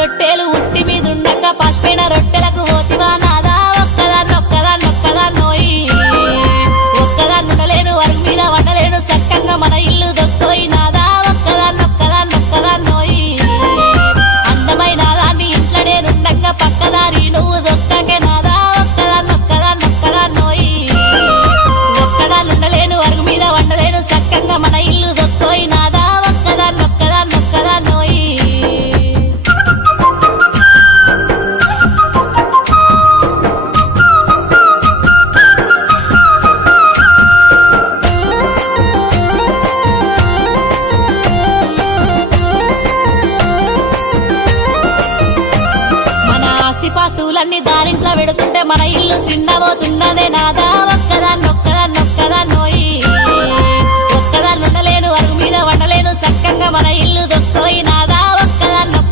రొట్టెలు ఉట్టి ఆస్తిపాస్తులన్నీ దారింట్లో పెడుతుంటే మన ఇల్లు చిన్నబోతున్నదే నాదా?